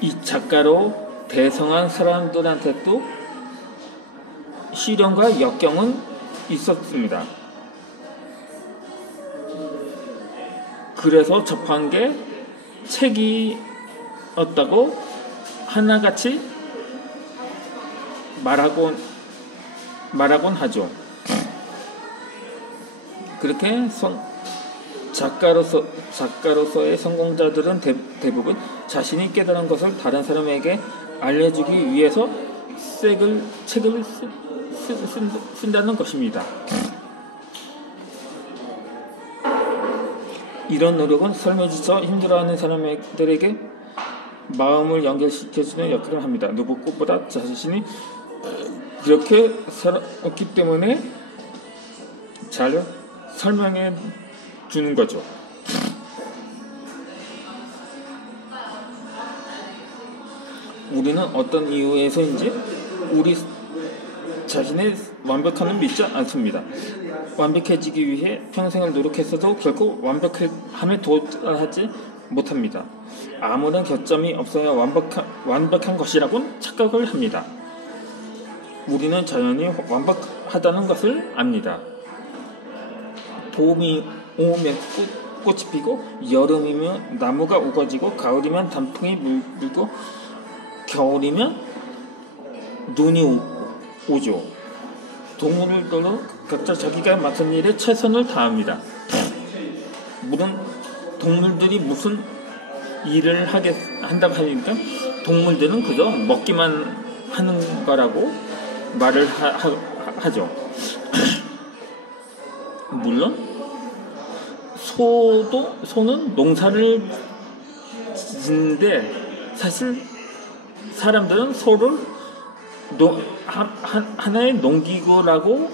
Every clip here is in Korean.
이 작가로 대성한 사람들한테도 시련과 역경은 있었습니다. 그래서 접한 게 책이었다고 하나같이 말하곤 하죠. 그렇게 작가로서의 성공자들은 대부분 자신이 깨달은 것을 다른 사람에게 알려주기 위해서 책을 쓴다는 것입니다. 이런 노력은 삶에 지쳐 힘들어하는 사람들에게 마음을 연결시켜주는 역할을 합니다. 누구보다 자신이 그렇게 살았기 때문에 잘 설명해 주는 거죠. 우리는 어떤 이유에서인지 우리 자신의 완벽함을 믿지 않습니다. 완벽해지기 위해 평생을 노력했어도 결국 완벽함에 도달하지 못합니다. 아무런 결점이 없어야 완벽한 것이라고 착각을 합니다. 우리는 자연히 완벽하다는 것을 압니다. 봄이 오면 꽃이 피고, 여름이면 나무가 우거지고, 가을이면 단풍이 물고, 겨울이면 눈이 오죠. 동물들도 각자 자기가 맡은 일에 최선을 다합니다. 물론 동물들이 무슨 일을 한다고 하니까 동물들은 그저 먹기만 하는 거라고 말을 하죠. 물론 소는 농사를 짓는데 사실 사람들은 소를 하나의 농기구라고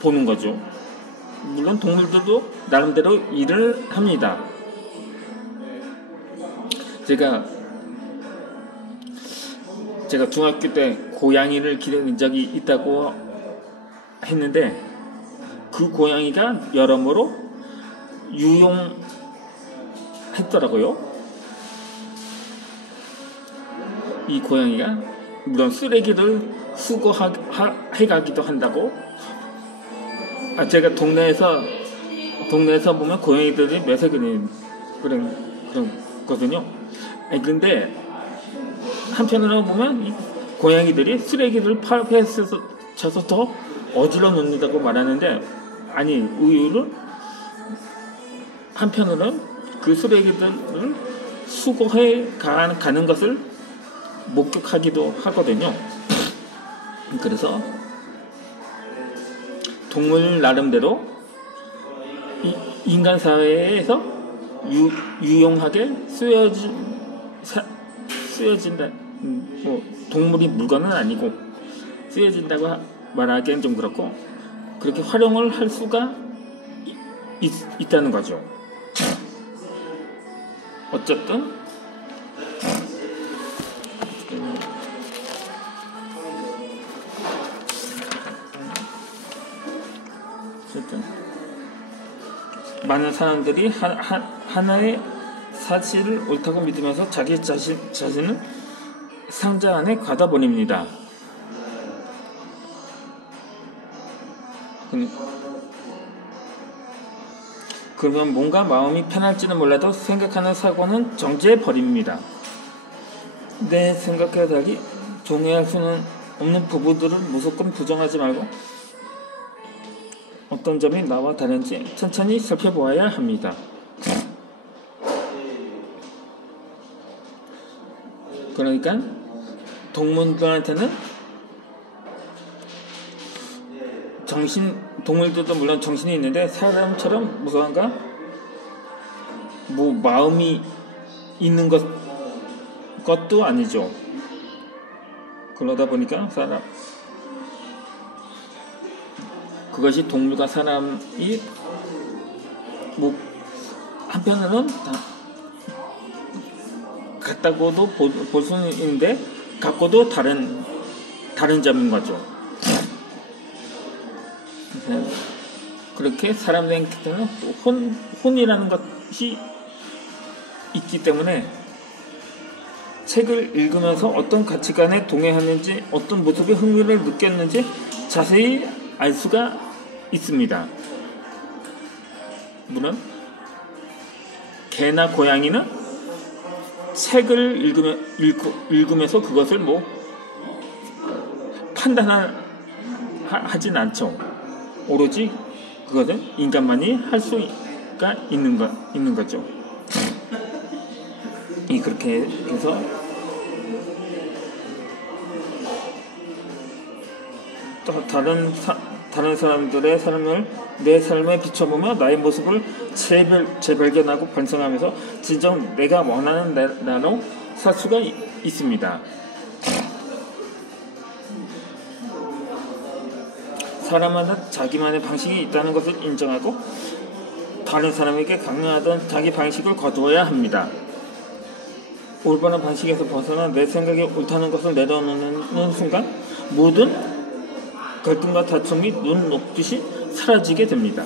보는 거죠. 물론 동물들도 나름대로 일을 합니다. 제가 중학교 때 고양이를 기른 적이 있다고 했는데 그 고양이가 여러모로 유용했더라고요. 이 고양이가 물론 쓰레기를 수거해가기도 한다고. 제가 동네에서 보면 고양이들이 매색이 그런거든요. 근데 한편으로 보면 이 고양이들이 쓰레기를 파헤쳐서 더 어질러 놓는다고 말하는데, 아니, 의외로 한편으로는 그 쓰레기들을 수거해 가는 것을 목격하기도 하거든요. 그래서 동물 나름대로 인간 사회에서 유용하게 쓰여진다. 동물이 물건은 아니고 쓰여진다고 말하기엔 좀 그렇고, 그렇게 활용을 할 수가 있다는 거죠. 어쨌든 많은 사람들이 하나의 사실을 옳다고 믿으면서 자기 자신을 상자 안에 가다 버립니다. 그러면 뭔가 마음이 편할지는 몰라도 생각하는 사고는 정지해 버립니다. 내 생각과 달리 동의할 수는 없는 부분들을 무조건 부정하지 말고 어떤 점이 나와 다른지 천천히 살펴보아야 합니다. 그러니까 동물들한테는 동물들도 물론 정신이 있는데 사람처럼 무서운가? 마음이 있는 것도 아니죠. 그러다 보니까 그것이 동물과 사람이 한편으로는 같다고도 볼 수는 있는데 갖고도 다른 점인 거죠. 그렇게 사람들한테는 혼이라는 것이 있기 때문에 책을 읽으면서 어떤 가치관에 동의하는지, 어떤 모습에 흥미를 느꼈는지 자세히 알 수가 있습니다. 물론 개나 고양이는 책을 읽으면서 그것을 판단하진 않죠. 오로지 그것은 인간만이 할 수가 있는 거죠. 그렇게 해서 또 다른 사람들의 삶을 내 삶에 비춰보며 나의 모습을 재발견하고 반성하면서 진정 내가 원하는 나로 살 수가 있습니다. 사람마다 자기만의 방식이 있다는 것을 인정하고 다른 사람에게 강요하던 자기 방식을 거두어야 합니다. 올바른 방식에서 벗어나 내 생각이 옳다는 것을 내려놓는 순간 모든 갈등과 다툼이 눈 녹듯이 사라지게 됩니다.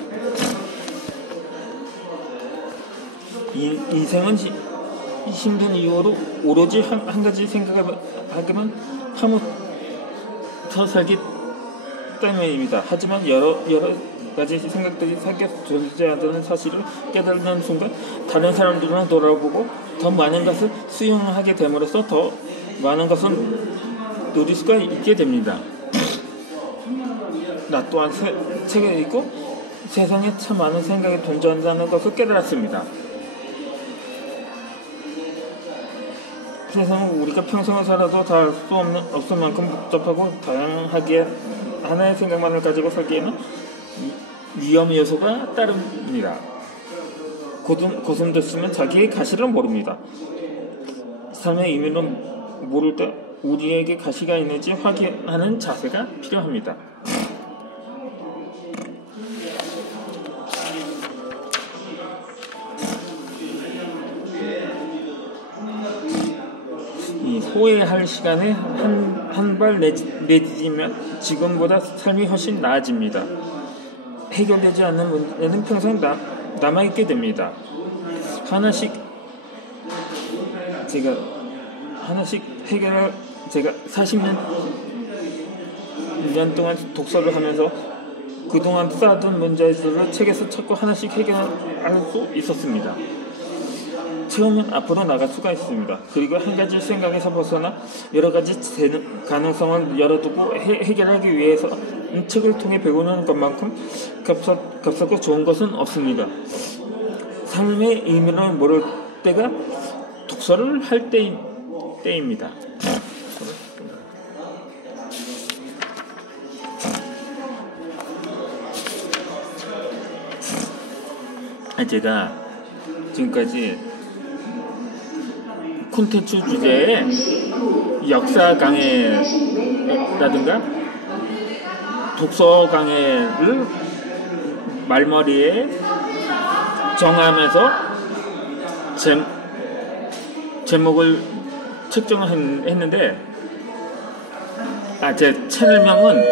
인생은 힘든 이유로 오로지 한 가지 생각을 하기만 하면서 살기 때문입니다. 하지만 여러 가지 생각들이 사귀어서 존재하다는 사실을 깨닫는 순간 다른 사람들은 돌아보고 더 많은 것을 수용하게 됨으로써 더 많은 것을 누릴 수가 있게 됩니다. 나 또한 책을 읽고 세상에 참 많은 생각이 존재한다는 것을 깨달았습니다. 세상은 우리가 평생을 살아도 다 알 수 없을 만큼 복잡하고 다양하게 하나의 생각만을 가지고 살기에는 위험 요소가 따릅니다. 고슴도치는 자기의 가시를 모릅니다. 삶의 의미를 모를 때 우리에게 가시가 있는지 확인하는 자세가 필요합니다. 후회할 시간에 한 발 내딛으면 지금보다 삶이 훨씬 나아집니다. 해결되지 않는 문제는 평생 남아있게 됩니다. 제가 40년 동안 독서를 하면서 그동안 쌓아둔 문제들을 책에서 찾고 하나씩 해결할 수 있었습니다. 처음은 앞으로 나갈 수가 있습니다. 그리고 한 가지 생각에서 벗어나 여러 가지 가능성을 열어두고 해결하기 위해서 책을 통해 배우는 것만큼 값싸고 좋은 것은 없습니다. 삶의 의미를 모를 때가 독서를 할 때입니다. 제가 지금까지 콘텐츠 주제에 역사 강해라든가 독서 강해를 말머리에 정하면서 제목을 책정했는데 제 채널명은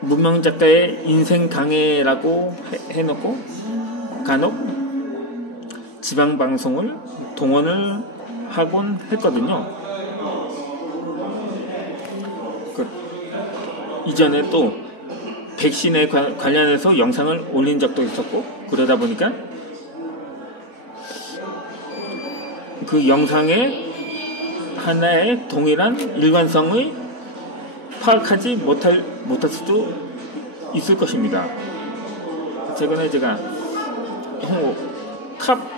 무명 작가의 인생 강해라고 해놓고 간혹 지방방송을 동원을 하곤 했거든요. 이전에 또 백신에 관련해서 영상을 올린 적도 있었고, 그러다 보니까 그 영상의 하나의 동일한 일관성을 파악하지 못할 수도 있을 것입니다. 최근에 제가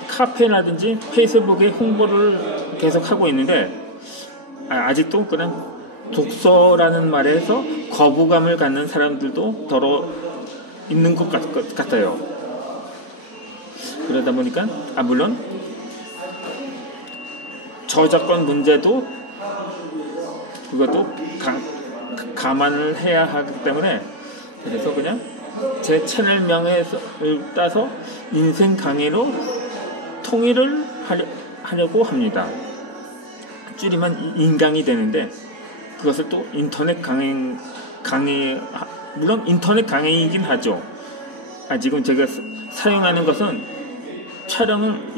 카페라든지 페이스북에 홍보를 계속 하고 있는데 아직도 그냥 독서라는 말에서 거부감을 갖는 사람들도 더러 있는 것 같아요. 그러다 보니까 물론 저작권 문제도 그것도 감안을 해야 하기 때문에, 그래서 그냥 제 채널명을 따서 인생 강의로 통일을 하려고 합니다. 줄이면 인강이 되는데, 그것을 또 인터넷 강의 물론 인터넷 강의이긴 하죠. 지금 제가 사용하는 것은 촬영은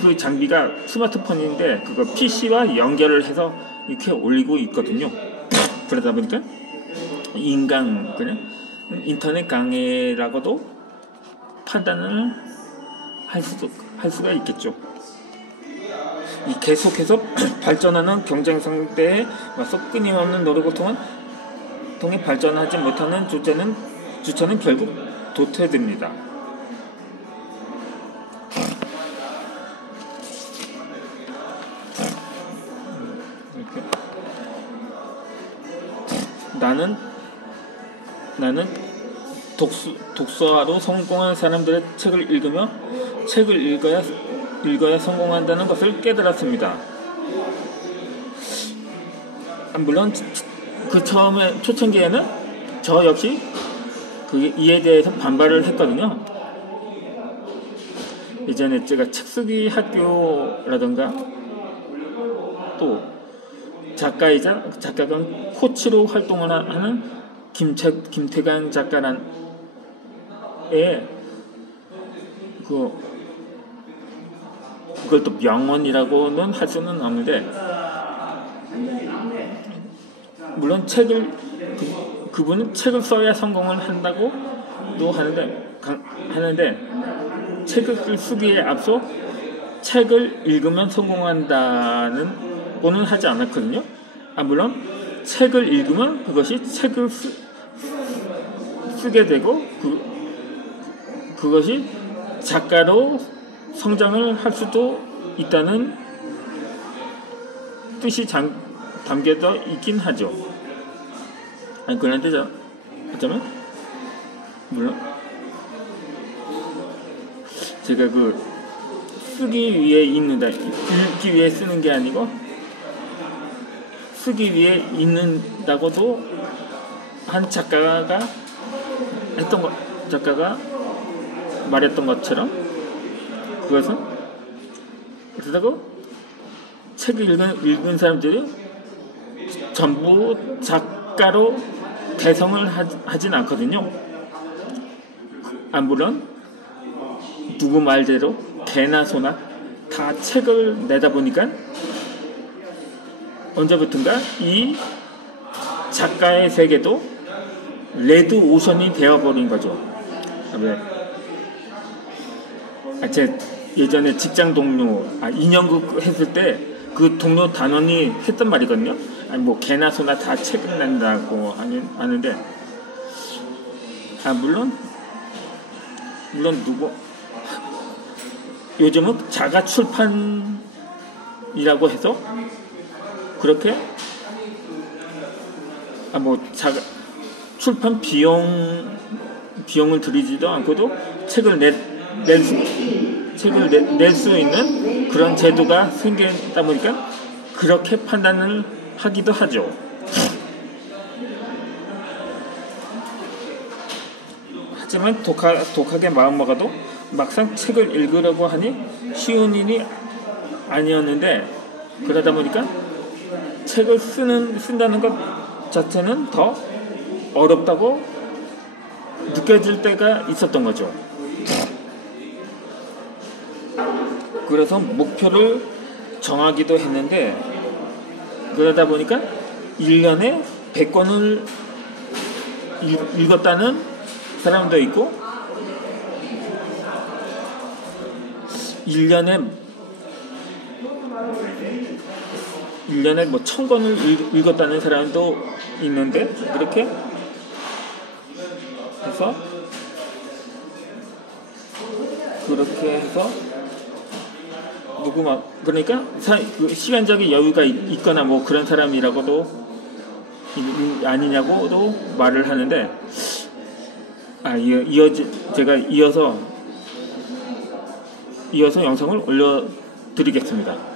그 장비가 스마트폰인데 그거 PC와 연결을 해서 이렇게 올리고 있거든요. 그러다 보니까 그냥 인터넷 강의라고도 판단을 할 수가 있겠죠. 이 계속해서 발전하는 경쟁 상대에 맞서 끊임없는 노력을 통해 발전하지 못하는 주체는 결국 도태됩니다. 나는 독서하러 성공한 사람들의 책을 읽으며 책을 읽어야 성공한다는 것을 깨달았습니다. 물론 그 처음에 초창기에는 저 역시 이에 대해서 반발을 했거든요. 예전에 제가 책쓰기 학교라던가 또 작가가 코치로 활동을 하는 김태강 작가란 그걸 또 명언이라고는 할 수는 없는데, 물론 그분은 책을 써야 성공을 한다고도 하는데 책을 쓰기에 앞서 책을 읽으면 성공한다는 거는 하지 않았거든요. 물론 책을 읽으면 그것이 책을 쓰게 되고 그것이 작가로 성장을 할 수도 있다는 뜻이 담겨져 있긴 하죠. 그런데 어쩌면 물론 제가 쓰기 위해 읽기 위해 쓰는 게 아니고 쓰기 위해 읽는다고도 한 작가가 말했던 것처럼 그것은 그렇다고 책을 읽은 사람들이 전부 작가로 대성을 하진 않거든요. 물론 누구 말대로 개나 소나 다 책을 내다 보니까 언제부턴가 이 작가의 세계도 레드 오션이 되어버린 거죠. 제 예전에 직장 동료 2년국 했을 때 그 동료 단원이 했던 말이거든요. 개나 소나 다 책을 낸다고 하는데 물론 요즘은 자가 출판이라고 해서 그렇게 출판 비용을 들이지도 않고도 책을 낼 수 있는 그런 제도가 생기다 보니까 그렇게 판단을 하기도 하죠. 하지만 독하게 마음먹어도 막상 책을 읽으려고 하니 쉬운 일이 아니었는데, 그러다 보니까 책을 쓴다는 것 자체는 더 어렵다고 느껴질 때가 있었던 거죠. 그래서 목표를 정하기도 했는데, 그러다 보니까 1년에 100권을 읽었다는 사람도 있고 1년에 1000권을 읽었다는 사람도 있는데, 그렇게 해서 그러니까 시간적인 여유가 있거나 그런 사람이라고도 아니냐고도 말을 하는데, 제가 이어서 영상을 올려드리겠습니다.